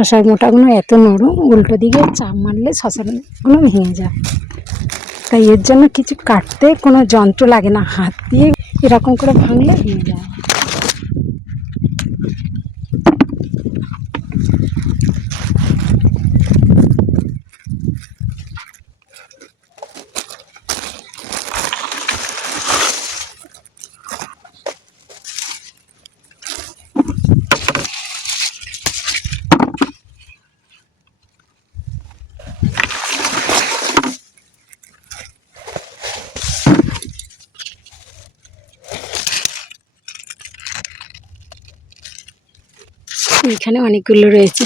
শশার মোটাগুলো এত নরম, উল্টো দিকে চাপ মারলে শশাগুলো ভেঙে যায়। তাই এর জন্য কিছু কাটতে কোনো যন্ত্র লাগে না, হাত দিয়ে এরকম করে ভাঙলে ভেঙে যায়। এখানে অনেকগুলো রয়েছে।